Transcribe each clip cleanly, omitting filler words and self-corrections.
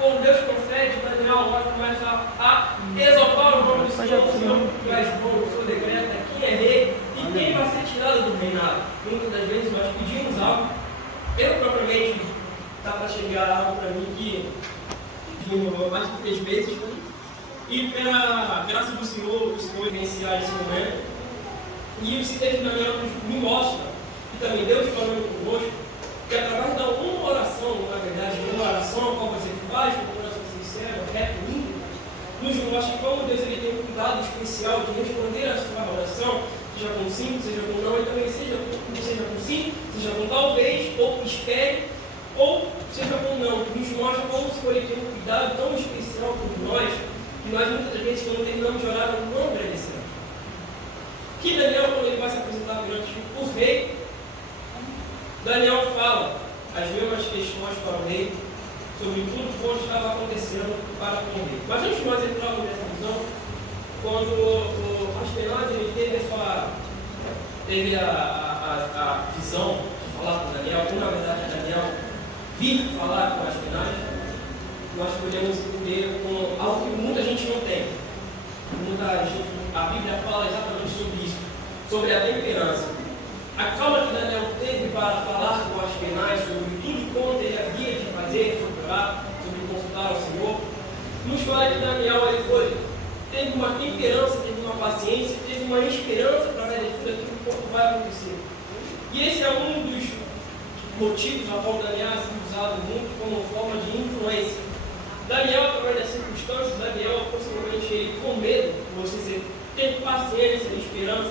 Quando Deus concede, Daniel agora começa a exaltar o nome do Senhor, o Senhor que és bom, o Senhor decreta quem é rei e quem vai ser tirado do reinado. Muitas das vezes nós pedimos algo, eu propriamente está para chegar algo para mim que demorou mais de 3 vezes, e pela graça do Senhor, o Senhor vivenciar esse momento. E esse texto de Daniel me mostra, e também Deus falando conosco, que através da uma oração, na verdade, uma oração a qual você faz com o coração sincero, reto, íntegro, nos mostra como Deus ele tem um cuidado especial de responder a sua oração, seja com sim, seja com não, e também seja com sim, seja com talvez, ou espere, ou seja com não. Nos mostra como o Senhor ele tem um cuidado tão especial por nós, que nós muitas vezes, quando terminamos de orar, não agradecemos. Que Daniel, quando ele vai se apresentar perante o rei, Daniel fala as mesmas questões para o rei, sobre tudo quanto estava acontecendo para com o rei. Mas antes de nós entrarmos nessa visão, quando o Aspenaz teve a visão de falar com Daniel, ou na verdade Daniel vir falar com Aspenaz, nós podemos entender com algo que muita gente não tem. A Bíblia fala exatamente sobre isso, sobre a temperança. A calma que Daniel teve para falar com Aspenaz sobre tudo quanto ele havia de fazer, sobre orar, sobre consultar ao Senhor, nos fala que Daniel teve uma temperança, teve uma paciência, teve uma esperança através de tudo aquilo que vai acontecer. E esse é um dos motivos a qual Daniel é usado muito como forma de influência. Daniel, através das circunstâncias, Daniel, possivelmente ele com medo, você ter paciência e esperança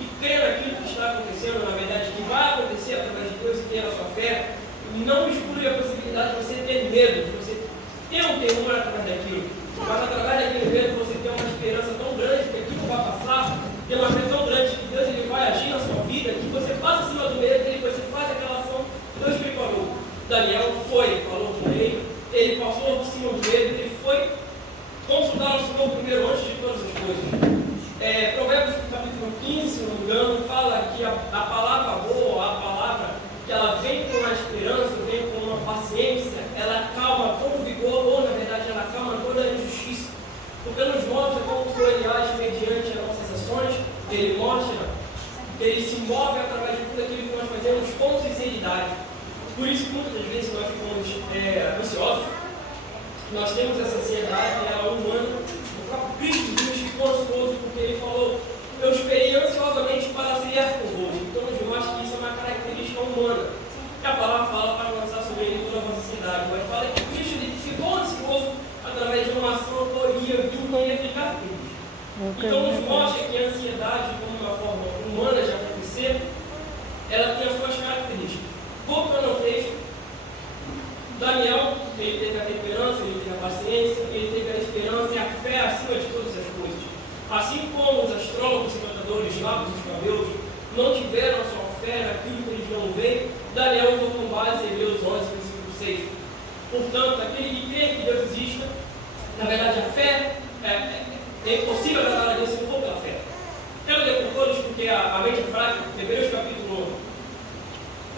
e crer naquilo que está acontecendo, na verdade, que vai acontecer através de Deus e ter a sua fé, e não exclui a possibilidade de você ter medo, de você ter um temor através daquilo, mas através daquele medo você tem uma esperança tão grande que aquilo vai passar, tem uma fé tão grande que Deus ele vai agir na sua vida, que você passa acima do medo e você faz aquela ação que Deus preparou. Daniel falou com o rei, ele passou por cima do medo, ele foi consultar o Senhor primeiro antes de todas as coisas. Provérbios capítulo 15, se não me engano, fala que a palavra boa, a palavra que ela vem com uma esperança, vem com uma paciência, ela calma todo o vigor, ou na verdade ela calma toda a injustiça. Porque nos mostra como o Senhor ele age mediante as nossas ações, ele mostra que ele se move através de tudo aquilo que nós fazemos com sinceridade. Por isso que muitas vezes nós ficamos ansiosos, nós temos essa ansiedade, ela é humana. O próprio Cristo ficou ansioso porque ele falou: eu esperei ansiosamente para auxiliar convosco. Então nos mostra que isso é uma característica humana. E a palavra fala para lançar sobre ele toda a vossa ansiedade, mas fala que Cristo ele ficou ansioso através de uma ação que viu que ia ficar feliz. Então nos mostra que a ansiedade, como uma forma humana de acontecer, ela tem as suas características. Voltando ao texto, Daniel, ele teve a temperança, ele teve a paciência, ele teve a esperança e a fé acima de todas as coisas. Assim como os astrólogos, os cantadores, lábios e os cabelos não tiveram a sua fé naquilo que eles não veem, Daniel usou com base em Hebreus 11, versículo 6. Portanto, aquele que crê que Deus exista, na verdade a fé é impossível agradar a Deus se não for pela fé. Quero ler com todos porque a mente é fraca, Hebreus capítulo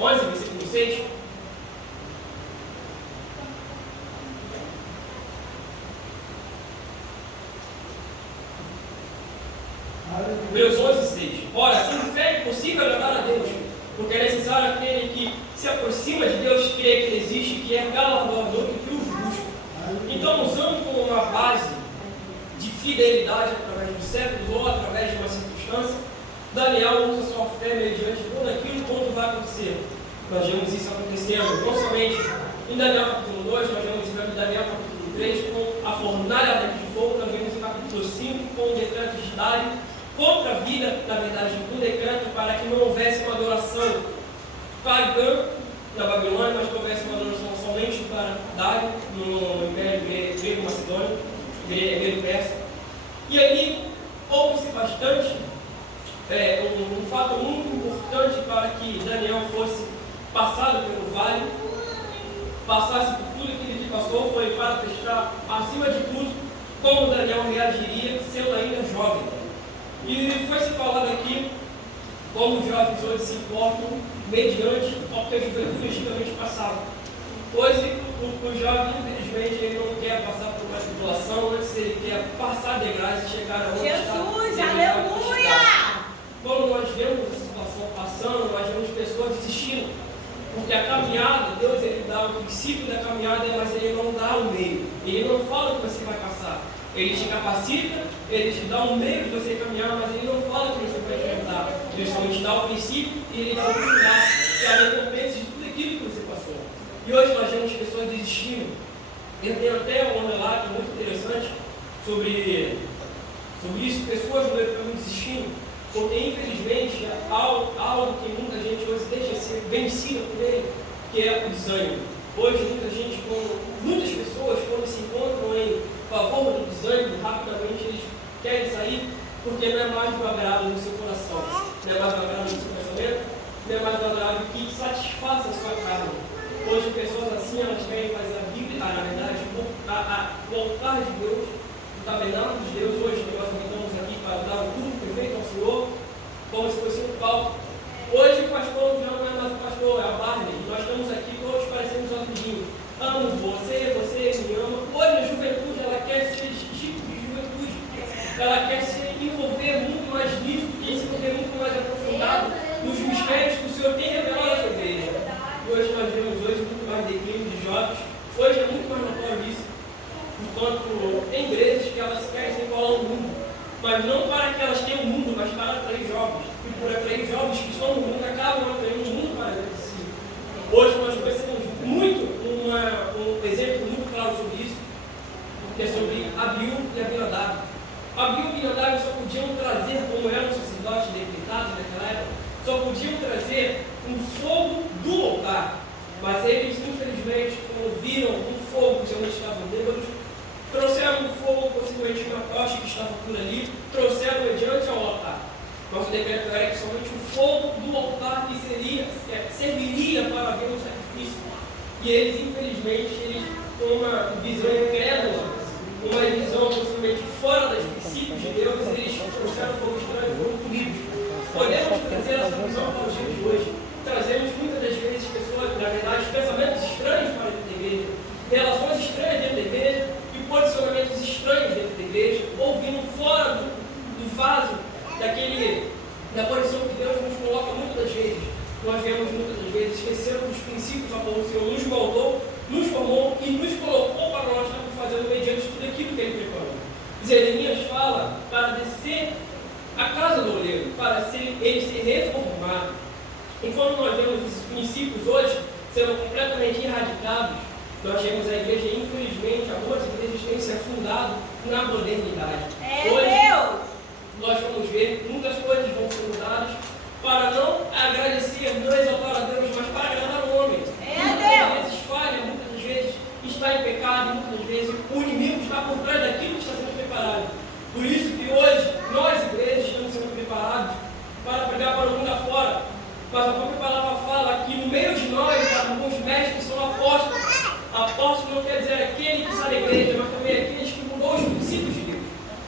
11, versículo 6. Hebreus 11, 6. Ora, sem fé é impossível agradar a Deus, porque é necessário aquele que se aproxima de Deus crer que Ele existe, que é galardoador e que o busca. Então, usando como uma base de fidelidade através dos séculos ou através de uma circunstância, Daniel usa sua fé mediante tudo aquilo quanto vai acontecer. Nós vemos isso acontecendo não somente em Daniel capítulo 2, nós vemos em Daniel capítulo 3 com a fornalha de fogo, nós vemos em capítulo 5 com o decreto de Dário contra a vida, na verdade, um decreto para que não houvesse uma adoração pagã na Babilônia, mas que houvesse uma adoração somente para Dário no Império Grego-Macedônio, Grego-Persa. E ali houve-se bastante, um fato muito importante para que Daniel fosse passado pelo vale, passasse por tudo que ele passou, foi para testar, acima de tudo, como Daniel reagiria sendo ainda jovem. E foi se falado aqui como os jovens hoje se importam mediante ao que a juventude antigamente passava. Hoje, o jovem, infelizmente, ele não passar degraus e chegar aonde Jesus, está. aleluia! Quando nós vemos essa situação passando, nós vemos pessoas desistindo. Porque a caminhada, Deus ele dá o princípio da caminhada, mas ele não dá o meio. Ele não fala que você vai passar. Ele te capacita, ele te dá um meio de você caminhar, mas ele não fala que você vai enfrentar. Ele somente dá o princípio e ele dá o final, que é a recompensa de tudo aquilo que você passou. E hoje nós vemos pessoas desistindo. Eu tenho até um relato muito interessante sobre isso, pessoas no meio caminho desistindo, porque infelizmente é algo que muita gente hoje deixa ser vencida por ele, que é o desânimo. Hoje muitas pessoas, quando se encontram em favor do desânimo, rapidamente eles querem sair, porque não é mais do agrado no seu coração, não é mais do agrado no seu pensamento, não é mais do agrado que satisfaça a sua carne. Hoje pessoas assim, elas querem fazer a Bíblia, na verdade, o altar de Deus, o tabernáculo de Deus. Hoje nós estamos aqui para dar o culto perfeito ao Senhor, como se fosse um palco. Hoje o pastor já não é mais o pastor, é a Barbie. Nós estamos aqui todos parecendo um amiguinhos. Amo você me ama. Hoje a juventude, ela quer ser esse tipo de juventude. Ela quer se envolver muito mais nisso, quer se envolver muito mais aprofundado nos mistérios que o Senhor tem revelado à sua igreja. E hoje nós vemos muito mais declínio de jovens. Hoje é muito mais notório isso. Enquanto tem igrejas que elas querem se igualar ao mundo, mas não para que elas tenham o mundo, mas para atrair jovens. E por atrair jovens que estão no mundo, acabam atraindo o mundo para dentro de si. Hoje nós conhecemos muito um exemplo muito claro sobre isso, que é sobre Abiú e Abinadab. Abiú e Abinadab só podiam trazer, como eram sacerdotes decretados naquela época, só podiam trazer um fogo do altar. Mas eles, infelizmente, quando viram um fogo, que eles estavam bêbados, trouxeram um fogo, possivelmente uma tocha que estava por ali, trouxeram mediante ao altar. Nosso decreto era que somente o fogo do altar que serviria para ver o sacrifício. E eles, infelizmente, com uma visão incrédula, uma visão possivelmente fora dos princípios de Deus, eles trouxeram fogo estranho e foram punidos. Podemos trazer essa visão para os dias de hoje. Trazemos muitas das vezes pessoas, na verdade, pensamentos estranhos para dentro da igreja, relações estranhas dentro da igreja e posicionamentos estranhos dentro da igreja, ouvindo fora do vaso da posição que Deus nos coloca muitas das vezes. Nós vemos muitas das vezes esquecendo dos princípios a qual o Senhor nos moldou, nos formou e nos colocou para nós estarmos fazendo mediante tudo aquilo que Ele preparou. Jeremias fala para descer a casa do oleiro, para ele ser reformado. E quando nós vemos esses princípios hoje sendo completamente erradicados, nós vemos a igreja, infelizmente, algumas igrejas têm se afundado na modernidade. Hoje, nós vamos ver muitas coisas vão ser mudadas para não agradecer, não exaltar a Deus, mas para agradar o homem. Muitas vezes falha, muitas vezes está em pecado, muitas vezes o inimigo está por trás daquilo que está sendo preparado. Por isso que hoje, nós igrejas estamos sendo preparados para pregar para o mundo afora. Mas a própria palavra fala que no meio de nós, alguns mestres são apóstolos. Apóstolo não quer dizer aquele que está na igreja, mas também aqueles que mudou os princípios de Deus.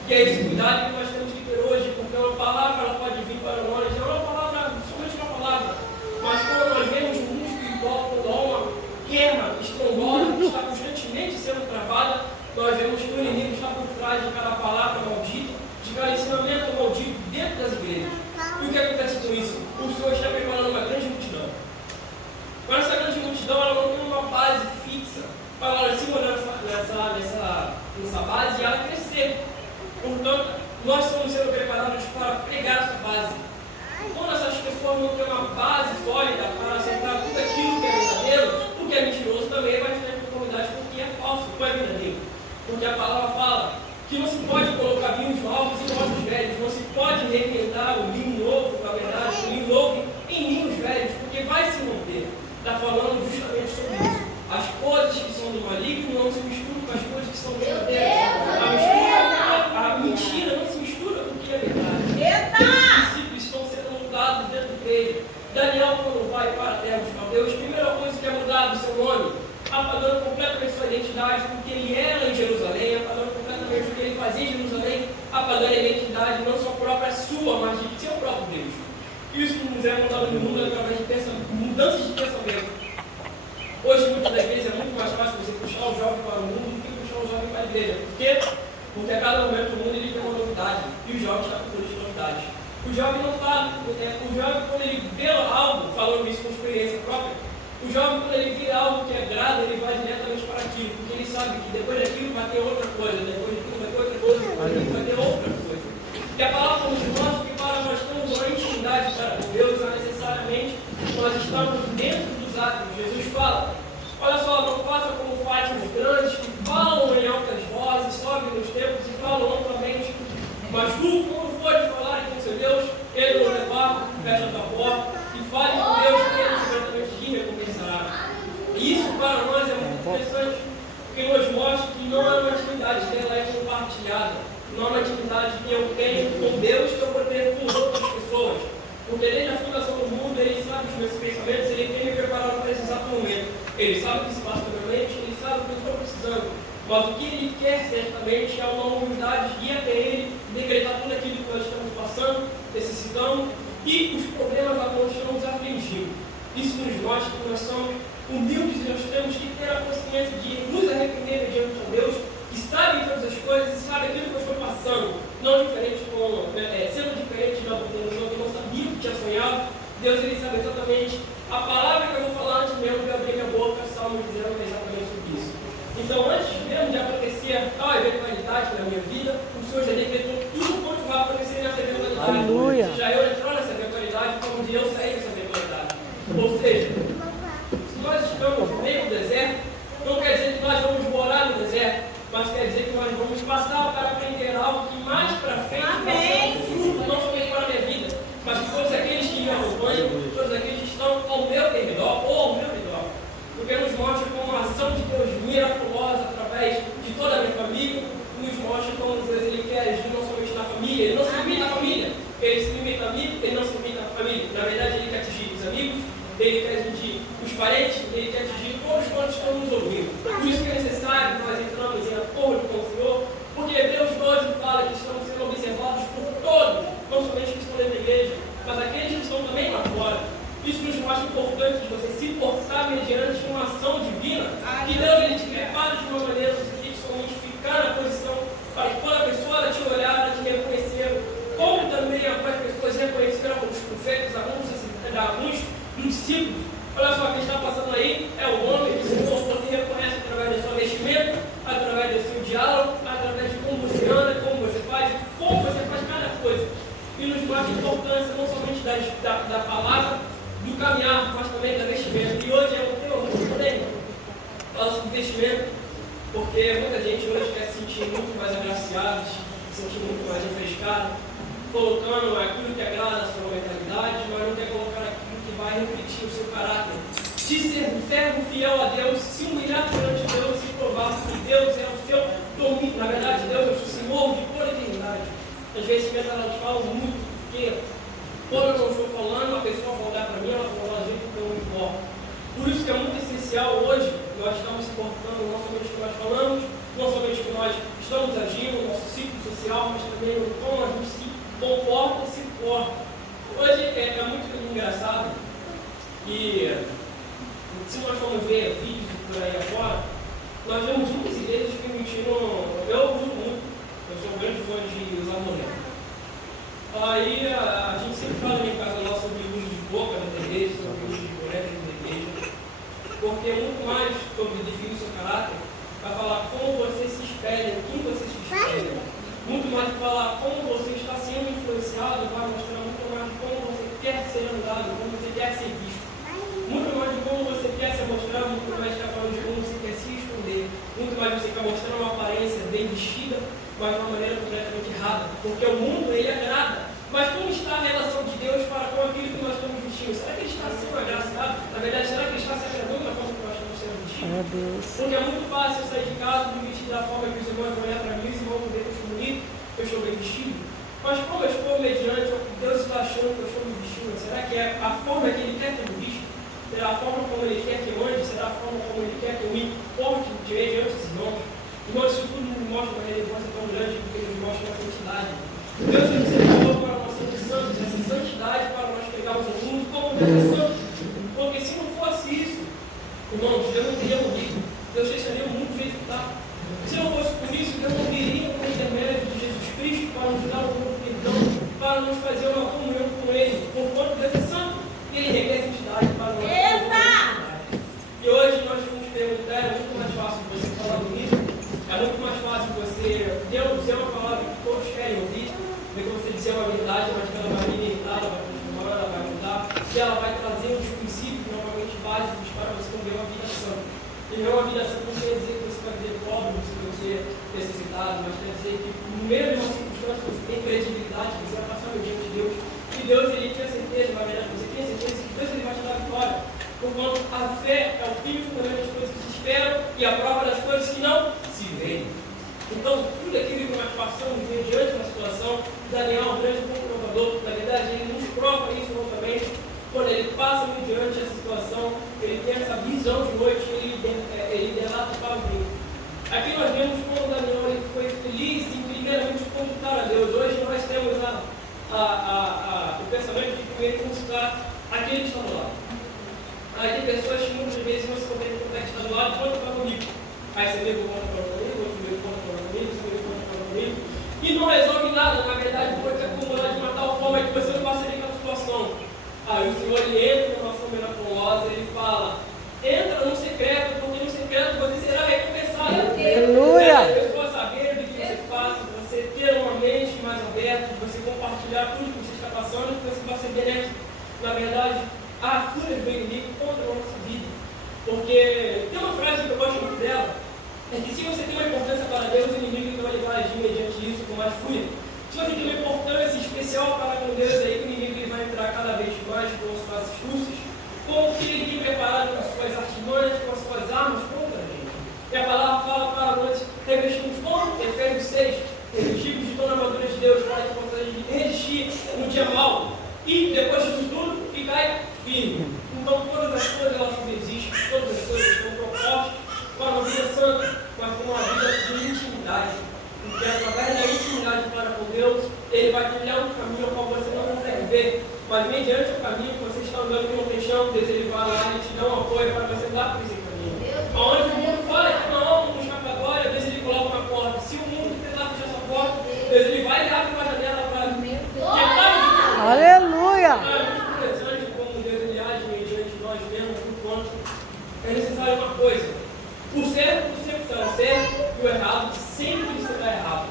E é esse cuidado que nós temos que ter hoje, porque uma palavra ela pode vir para nós, não é uma palavra, somente uma palavra, mas quando nós vemos um mundo espiritual, quando há uma guerra estrondosa que está constantemente sendo travada, nós vemos que o inimigo está por trás de cada palavra maldita, de cada ensinamento maldito dentro das igrejas. E o que acontece com isso? O Senhor está preparando uma grande multidão. Mas essa grande multidão ela não tem uma base fixa para ela se morar nessa base e ela crescer. Portanto, nós estamos sendo preparados para pregar essa base. Quando essas pessoas não têm uma base sólida para aceitar tudo aquilo que é verdadeiro, o que é mentiroso também vai estar em conformidade com o que é falso, com o que é verdadeiro. Porque a palavra fala que não se pode colocar vinhos novos em ovos velhos, não se pode reinventar o vinho novo, na verdade, o vinho novo em vinhos velhos, porque vai se romper. Está falando justamente sobre isso. As coisas que são do maligno não se misturam com as coisas que são verdadeiras. A mentira não se mistura com o que é verdade. Os princípios estão sendo mudados dentro da igreja. Daniel, quando vai para a terra dos caldeus, a primeira coisa que é mudar o seu nome, apagando completamente sua identidade, porque ele era em Jerusalém, apagando completamente o que ele fazia em Jerusalém, apagando a identidade não só própria sua, mas de seu próprio Deus. Isso nos é mudado no mundo através de mudanças de pensamento. Hoje, muitas das vezes, é muito mais fácil você puxar o jovem para o mundo do que puxar o jovem para a igreja. Porque Porque a cada momento do mundo ele tem uma novidade, e o jovem está procurando de novidades. O jovem não está, o jovem quando ele vê algo, falando isso com experiência própria, o jovem quando ele vê algo que agrada, ele vai diretamente para aquilo, porque ele sabe que depois daquilo vai ter outra coisa, depois daquilo vai ter outra coisa, depois daquilo vai ter outra coisa. E a palavra nos mostra que para nós termos uma intimidade para com Deus, é necessariamente nós estamos dentro dos átomos. Jesus fala, olha só, não faça como fazem os grandes que falam em altas vozes, sobem nos templos e falam amplamente, mas tu, quando fores falar com seu Deus, ele o levar, fecha a tua porta e fale com Deus que ele certamente te recompensará. E isso para nós é muito interessante, porque nos mostra que não é uma intimidade que ela é compartilhada, não é uma intimidade que eu tenho com Deus que eu vou ter com outras pessoas. Porque desde a fundação do mundo, ele sabe os meus pensamentos, ele tem me preparado para esse exato momento. Ele sabe o que se passa na minha mente, ele sabe o que eu estou precisando. Mas o que ele quer certamente é uma humildade de ir até ele, decretar tudo aquilo que nós estamos passando, necessitando, e os problemas a qual estamos afligindo. Isso nos mostra que nós somos humildes e nós temos que ter a consciência de nos arrepender diante de Deus, que sabe todas as coisas e sabe aquilo que eu estou passando, não diferente sendo diferente de uma pessoa que não sabia o que tinha sonhado. Deus ele sabe exatamente a palavra que eu vou falar antes mesmo de abrir minha boca, Salmo dizendo exatamente sobre isso. Então, antes mesmo de acontecer a eventualidade na minha vida, o Senhor já decretou tudo quanto vai acontecer nessa eventualidade. Aleluia. Já eu entrar nessa eventualidade como de eu sair dessa eventualidade. Ou seja, se nós estamos no meio do deserto, não quer dizer que nós vamos morar no deserto, mas quer dizer que nós vamos passar para aprender algo que mais para frente vai ser um fruto, não somente para a minha vida, mas de todos aqueles que me acompanham, todos aqueles que estão ao meu redor ou ao meu redor. Porque nos mostra como uma ação de Deus miraculosa através de toda a minha família, nos mostra como Deus ele quer agir não somente na família, ele não se limita à família, ele se limita a mim, ele não se limita à família. Na verdade, ele quer atingir os amigos, ele quer atingir os parentes, ele quer atingir todos quantos estão nos ouvindo. Por isso que é necessário que nós entramos em acordo com o Senhor, porque Hebreus 12 fala que estamos sendo observados por todos, não somente que estão dentro da igreja, mas aqueles que estão também lá fora. Isso nos mostra a importância de você se portar mediante uma ação divina, que Deus ele te prepara de uma maneira que você tem que somente ficar na posição para que quando a pessoa ela te olhar, ela te reconhecer, como também algumas pessoas reconheceram alguns profetas, alguns discípulos. Olha só, quem está passando aí é o homem que o Senhor você reconhece através da sua vestimenta, através do seu diálogo, através de como você anda, como você faz cada coisa. E nos mostra a importância não somente da palavra, do caminhar, mas também da vestimenta. E hoje é um tema muito polêmico. Fala sobre vestimento, porque muita gente hoje quer se sentir muito mais agraciado, se sentir muito mais refrescado, colocando aquilo que agrada a sua mentalidade, mas não quer colocar aquilo que vai refletir o seu caráter. De ser um servo fiel a Deus, se humilhar perante Deus e provar que Deus é o seu domínio. Na verdade, Deus é o Senhor de toda a eternidade. Às vezes, elas falam muito, porque quando eu não estou falando, a pessoa vai olhar para mim, ela vai falar do jeito que eu me importo. Por isso que é muito essencial hoje, nós estamos se portando não somente o que nós falamos, não somente o que nós estamos agindo, no nosso ciclo social, mas também o como a gente se comporta e se porta. Hoje é muito engraçado e se nós formos ver vídeos por aí afora, nós vemos muitas igrejas permitindo, eu uso muito, eu sou um grande fã de usar boné. Aí a gente sempre fala em casa nossa sobre o uso de boca da igreja, sobre o uso de boné da igreja, porque muito mais sobre definir o seu caráter, vai falar como você se espelha, quem você se espelha. Muito mais que falar como você está sendo influenciado, vai mostrar muito mais de como você quer ser andado, como você quer ser visto. Muito mais de como você quer se mostrar, muito mais que falando de como você quer se esconder. Muito mais você quer mostrar uma aparência bem vestida, mas de uma maneira completamente errada. Porque o mundo, ele agrada. Mas como está a relação de Deus para com aquilo que nós estamos vestindo? Será que ele está sendo agraciado? Na verdade, será que ele está se agradando da forma que nós estamos sendo vestidos? Porque é muito fácil eu sair de casa e me vestir da forma que os irmãos vão olhar para mim, os irmãos vão ver que eu estou bonito, que eu estou bem vestido. Mas como eu estou mediante o que Deus está achando que eu estou me vestindo? Será que é a forma que ele quer ter me visto? Será a forma como ele quer que eu ande? Será a forma como ele quer que eu me porte diante dos irmãos? Irmãos, isso tudo nos mostra uma relevância tão grande, porque nos mostra uma santidade. Deus nos separou para nós sermos santos, essa santidade para nós pegarmos o mundo como Deus é santo. Porque se não fosse isso, irmãos, Deus não teria morrido. Deus deixaria o mundo do jeito que está. Se não fosse por isso, Deus não viria como nos fazer uma comunhão com Ele, por conta Deus é santo, e Ele requer santidade para nós. E hoje nós vamos perguntar, é muito mais fácil você falar bonito, é muito mais fácil você dizer uma palavra que todos querem ouvir, do que você dizer uma verdade, mas que ela vai alimentar, ela vai transformar, ela vai mudar, e ela vai trazer os princípios normalmente básicos para você viver uma vida santa. E não uma vida santa não quer dizer que você vai viver pobre, você vai ser necessitado, mas quer dizer que no meio de uma circunstância você tem credibilidade, você vai passar no diante de Deus. E Deus, Ele tem a certeza, na verdade, você tem a certeza que Deus Ele vai te dar vitória. Porquanto a fé é o fim fundamental das coisas que se esperam e a prova das coisas que não se veem. Então, tudo aquilo que nós passamos diante da situação, Daniel é um grande comprovador. Na verdade, ele nos prova isso novamente. Quando ele passa diante da situação, ele tem essa visão de noite, ele delata para o bem. Aqui nós vemos como Daniel ele foi feliz em primeiramente consultar a Deus. Hoje nós temos o pensamento de primeiro consultar aquele que está do lado. Aí tem pessoas que muitas vezes não se compreendem com o que está do lado, conta para comigo. Aí você vê que conta para comigo, outro vê que conta para comigo, você vê que conta para comigo. E não resolve nada, na verdade, pode se acumular de uma tal forma que você não vai sair daquela situação. Aí o Senhor ele entra numa forma miraculosa, ele fala, entra no secreto, porque no secreto você será recompensado. Aleluia! As pessoas saberem do que você faz, você ter uma mente mais aberta, você compartilhar tudo que você está passando, que você vai ser benéfico. Na verdade, a fúria do inimigo contra a nossa vida. Porque tem uma frase que eu gosto muito dela, é que se você tem uma importância para Deus, o inimigo ele vai agir mediante isso com mais fúria. Se você tem uma importância especial para com Deus, aí o inimigo ele vai entrar cada vez mais com as suas astúcias, com o que ele tem preparado com as suas artimanhas, com as suas armas contra a gente. E a palavra fala para nós, revestimos como? Efésios 6, revestimos de toda a armadura de Deus para que possamos resistir no dia mau. E depois disso tudo, ficai firme. Então todas as coisas elas subsistem, todas as coisas estão propostas para uma vida santa, mas para uma vida de intimidade. Porque através da intimidade para com Deus, Ele vai trilhar um caminho ao qual você não consegue ver. Mas mediante o caminho que você está andando pelo peixão, Deus Ele vai lá e te dá um apoio para você andar por esse caminho. Aonde o mundo fala que não há uma escapatória, Deus Ele coloca uma porta. Se o mundo tentar fechar essa porta, Deus Ele vai e abre uma janela para quebrar. Aleluia! É muito interessante como Deus Ele age mediante nós mesmos, enquanto é necessário uma coisa. O certo sempre será certo e o errado sempre será errado.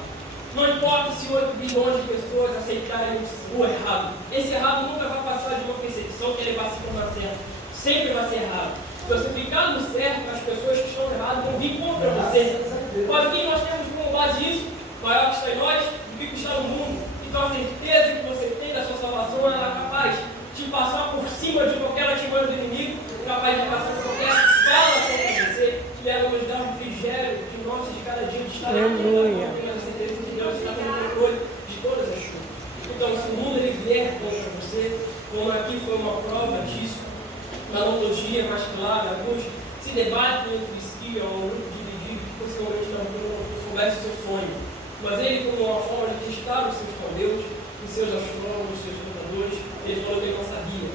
Não importa se 8 bilhões de pessoas aceitarem o errado. Esse errado nunca vai passar de uma percepção que ele vai se tornar certo. Sempre vai ser errado. Se você ficar no certo, as pessoas que estão erradas vão vir contra você. Mas o que nós temos como base isso? Maior que está em nós do que está no mundo. Então a certeza que você tem da sua salvação ela é capaz de passar por cima de qualquer artimanha do inimigo, capaz de passar por qualquer fala sobre você, que ela nos dá um refrigério de nós de cada dia de estar Aleluia. De todas as coisas. Então, se o mundo ele vier contra você, como aqui foi uma prova disso, na analogia mais clara, alguns se debatem entre si, é um grupo dividido, que possivelmente não soubesse o seu sonho. Mas ele, como uma forma de testar os seus caldeus, os seus astrônomos, os seus contadores, ele falou que ele não sabia.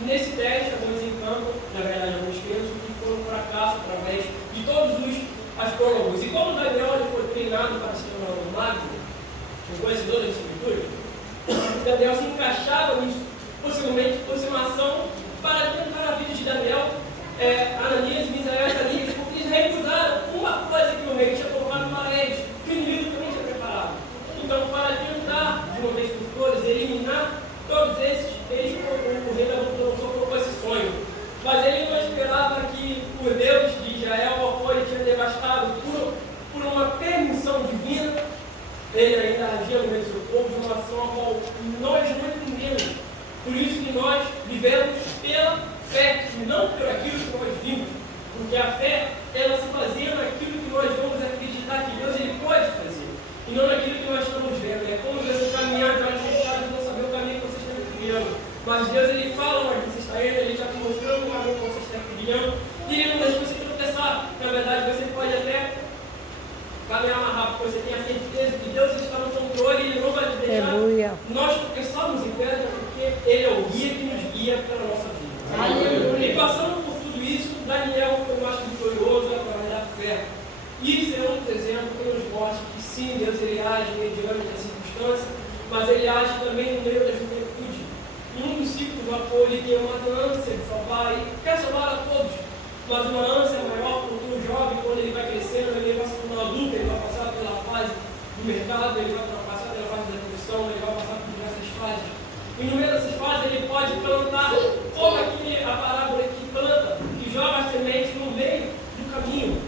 E nesse teste, alguns encantam, na verdade, alguns pensam que foi um fracasso através de todos os astrólogos. E como Daniel ele foi treinado para se tornar um mago, um conhecedor das escrituras, Daniel se encaixava nisso. Possivelmente fosse uma ação para tentar a vida de Daniel, Ananias, Misael e Azarias, porque eles recusaram uma coisa que o rei tinha colocado para eles, que o inimigo também tinha preparado. Então, para tentar, de uma vez por todas, eliminar todos esses, o rei Nabucodonosor colocou esse sonho. Mas ele não esperava que o Deus de Israel, ao qual ele tinha devastado por uma permissão divina, ele ainda agia no meio do seu povo de uma ação a qual nós não entendemos. Por isso que nós vivemos pela fé, e não por aquilo que nós vimos. Porque a fé, ela se baseia naquilo que nós vamos acreditar que Deus ele pode fazer. E não naquilo que nós estamos vendo. É como você caminhar de olhos fechados e não saber o caminho que você está trilhando. Mas Deus ele fala onde você está indo, ele está te mostrando o caminho que você está trilhando. E ele não deixa você tropeçar. Na verdade, você pode até caminhar mais rápido, porque você tem a certeza que Deus está no controle e Ele não vai deixar nós tropeçarmos em pedra, porque Ele é o guia que nos guia pela nossa vida. Aleluia. E passando por tudo isso, Daniel foi mais vitorioso através da fé. E será um exemplo que nos mostra que sim, Deus ele age mediante as circunstâncias, mas ele age também no meio da juventude. Em um dos ciclos do vapor, ele tem uma ânsia de salvar, e quer salvar a todos, mas uma ânsia maior, porque o jovem, quando ele vai crescendo, ele vai se tornar adulto, ele vai passar pela fase do mercado, ele vai passar pela fase da profissão, ele vai passar por diversas fases. E no meio dessas fases, ele pode plantar, como aqui a parábola que planta, que joga a semente no meio do caminho.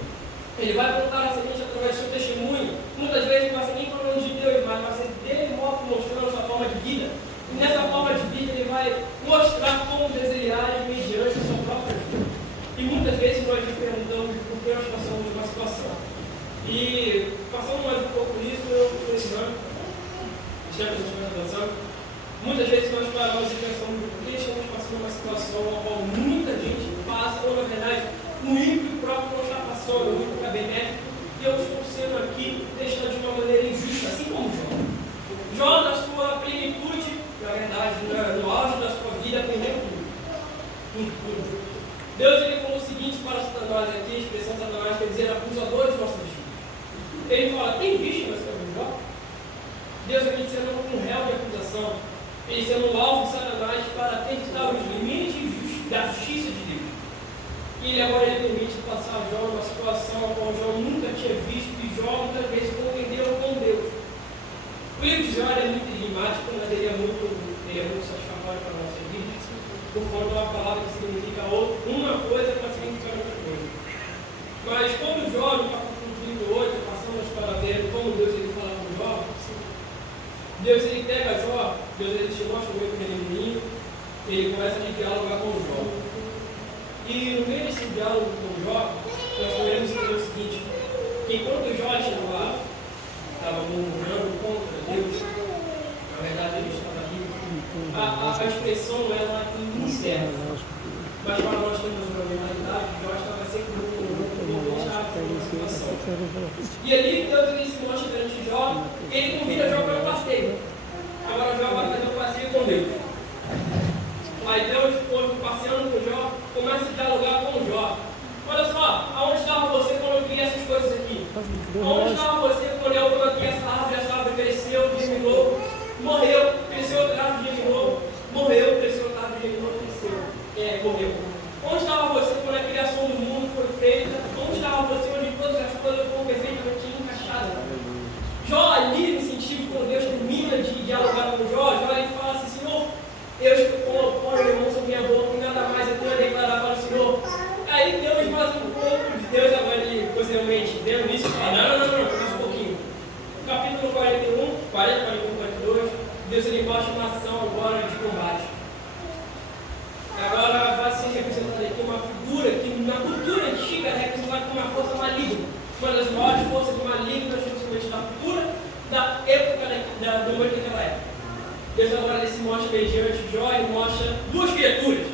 Ele vai plantar a semente através do seu testemunho. Muitas vezes não vai ser nem falando de Deus, mas vai ser dele mostrando a sua forma de vida. E nessa forma de vida ele vai mostrar como Deus ele age mediante a sua própria vida. E muitas vezes nós nos perguntamos por que nós passamos por uma situação. E passando mais um pouco nisso, eu estou ensinando, estamos pensando, muitas vezes nós paramos e pensamos por que estamos passando uma situação na qual muita gente passa, ou na verdade, o ímpio próprio não está passando, o ímpio que é benéfico, e eu estou sendo aqui deixado de uma maneira injusta, assim como Jó. Jó, na sua plenitude, na verdade, no auge da sua vida, aprendeu tudo. Deus ele falou o seguinte para Satanás, aqui a expressão Satanás quer dizer acusador de nossas vidas. Ele fala, tem visto na sua vida, Jó? Deus ele sendo um réu de acusação, ele sendo um alvo de Satanás para testar os limites da justiça de Deus. E agora ele permite passar Jó numa situação a qual Jó nunca tinha visto e Jó muitas vezes contendeu com Deus. O livro de Jó é muito enigmático, mas ele é muito satisfatório para a nossa vida, por conta de uma palavra que significa uma coisa para significar outra coisa. Mas como Jó, no capítulo 38, passamos para ver como Deus ele fala com Jó, Deus ele pega Jó, Deus ele te mostra o meio redemoinho, ele começa a dialogar com Jó. E no meio desse diálogo com Jó, nós podemos entender o seguinte, que enquanto Jó estava murmurando contra Deus, na verdade ele estava ali, a expressão ela incerta, mas para nós temos uma realidade, Jó estava sempre murmurando a situação. E ali Deus ele se mostra perante Jó, ele convida Jó para um passeio. Agora Jó vai fazer um passeio com Deus. Aí Deus, depois passeando com Jó, começa a dialogar com Jó. Olha só, aonde estava você quando eu criei essas coisas aqui? Aonde estava você quando eu coloquei essa árvore cresceu, germinou, morreu, cresceu outra árvore, germinou, morreu, cresceu outra árvore, germinou, cresceu, morreu. Onde estava você quando a criação do mundo foi feita? Onde estava você onde todas as coisas foram perfeitamente encaixadas? Jó ali, no sentido, quando Deus termina de dialogar com Jó, ele fala assim, Senhor, eu põe o irmão sobre minha boca e nada mais eu tenho a declarar para o Senhor. Aí Deus faz um pouco de Deus agora ele, possivelmente, vendo isso, fala, não, mais um pouquinho. No capítulo 41, 42, Deus ele mostra uma ação agora de combate. Agora vai ser representada aqui uma figura que na cultura antiga é representada como uma força maligna. Uma das maiores forças malignas, principalmente da cultura, da época, do momento daquela época. Deus agora ele se mostra mediante Jó e mostra duas criaturas.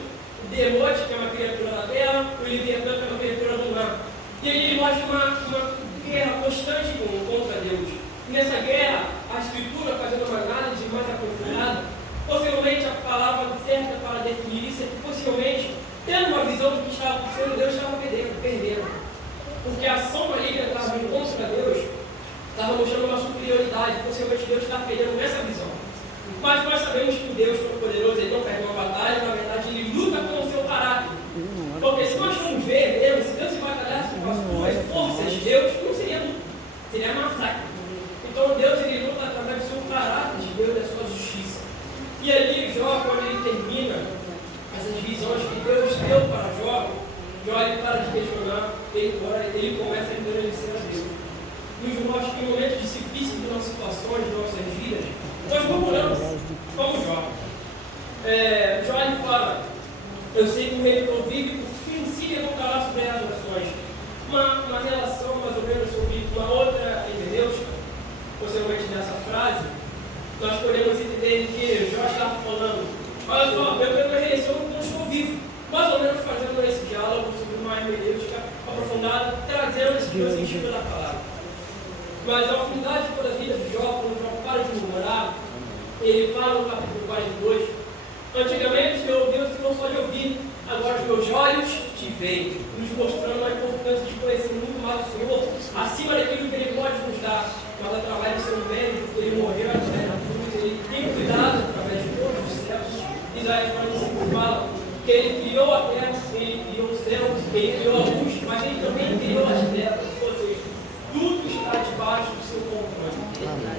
O Demote, que é uma criatura da terra, o Leviatã, que é uma criatura do mar. E ele mostra uma guerra constante contra Deus. E nessa guerra, a Escritura, fazendo uma análise mais aprofundada, possivelmente a palavra certa para definir isso é que possivelmente, tendo uma visão do que estava acontecendo, Deus estava perdendo. Porque a ação maligna estava vindo contra Deus, estava mostrando uma superioridade, possivelmente Deus estava perdendo nessa visão. Mas nós sabemos que o Deus Todo-Poderoso ele não perde uma batalha, na verdade ele luta com o seu caráter. Porque se nós formos ver mesmo, se Deus se batalhasse com as suas forças de Deus, não seria luta, seria massacre. Então Deus ele luta através do seu caráter de Deus, da sua justiça. E ali Jó, quando ele termina essas visões que Deus deu para Jó ele para de questionar, ele começa a engrandecer a Deus. Nos mostra que em momentos difíceis de nossas situações, de nossas vidas, nós murmuramos como Jó. Jó ele fala, eu sei que o redentor vive, por fim se levantará sobre as nações. Uma relação mais ou menos sobre uma outra hermenêutica, possivelmente nessa frase, nós podemos entender que Jó estava falando, olha só, eu tenho uma redenção quando estou vivo. Mais ou menos fazendo esse diálogo sobre uma hermenêutica aprofundada, trazendo esse sentido da palavra. Mas ao final de toda a vida de Jó, quando Jó para de murmurar, ele fala no capítulo 42, antigamente eu ouvi o Senhor só de ouvir, agora os meus olhos te veem, nos mostrando a importância de conhecer muito mais o Senhor, acima daquilo que Ele pode nos dar, mas através do seu mérito, Ele morreu através da cruz, Ele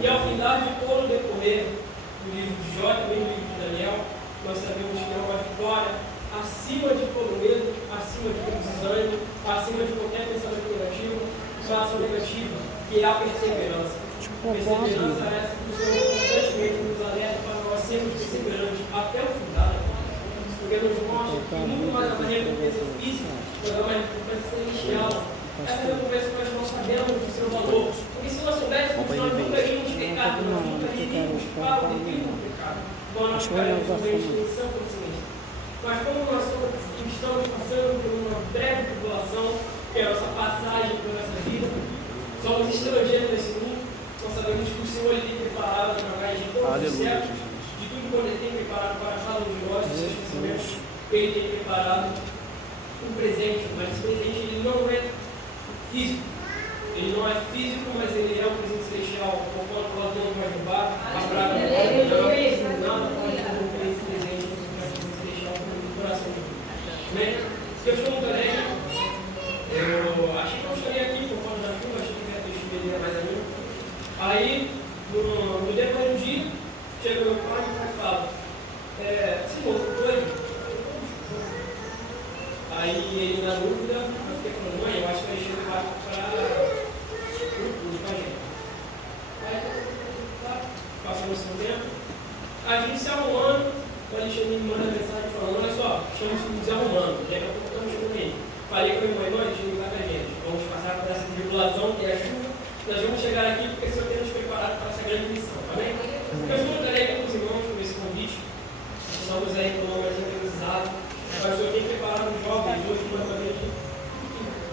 E ao final de todo o decorrer do livro de Jó, também do livro de Daniel, nós sabemos que é uma vitória acima de todo medo, acima de todo desânimo, acima de qualquer pensamento negativo, situação negativa, que é a perseverança. Perseverança é essa que o Senhor constantemente nos alerta para nós sermos perseverantes até o final. Porque nos mostra que muito mais a maneira de recompensa física, mas é uma recompensa celestial. Essa recompensa que nós não sabemos do seu valor. Porque se nós soubéssemos, nós nunca iríamos pecar, nós nunca iríamos para o defeito do pecado. Então nós ficaremos somente em sã consciência. Mas como nós estamos passando por uma breve tribulação, que é a nossa passagem por nossa vida, somos estrangeiros nesse mundo, nós sabemos que o Senhor ele tem preparado através de todos os céus, de tudo quanto ele tem preparado para cada um de nós, os seus pensamentos, ele tem preparado um presente, mas esse presente ele não é físico. Ele não é físico, mas ele é um presente celestial, conforme o ladrão vai roubar, a praga não pode nada pode corromper esse presente celestial no coração de Deus. Amém? Eu estou muito alegre. Eu achei que eu estaria aqui por conta da chuva, achei que ia ter chuva mais a mim. Aí, no decorrer do dia, chega meu pai e fala: Senhor, doido? Aí ele, na dúvida, eu fiquei falando: mãe, eu acho que vai encher o barco para o com a gente. Aí, tá, passamos o tempo. A gente se arrumando, o Alexandre me manda mensagem falando: olha só, estamos nos arrumando, daqui a pouco estamos chegando aí. Falei com a minha mãe, deixa eu ligar para a gente. Vamos passar por essa tribulação, que é a chuva. Nós vamos chegar aqui porque o Senhor tem nos preparado para essa grande missão, amém? Eu estou muito alegre com os irmãos por esse convite. Estamos aí com o nome organizado. Mas o Senhor tem preparado os jovens hoje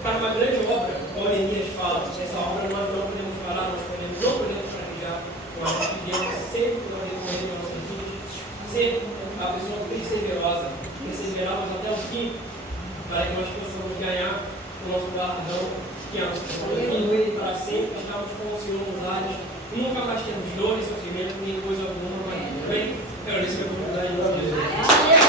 para uma grande obra, como a Neemias fala. Essa obra nós não podemos parar, nós não podemos fraquejar. Nós devemos sempre correr na nossa vida, sempre a pessoa perseverosa, perseverarmos até o fim, para que nós possamos ganhar o nosso galardão, que é a nossa vida, para sempre estarmos com o Senhor nos lares, nunca mais termos dor, sofrimento, nem coisa alguma, mas também quero dizer que eu vou mudar em nome de Deus.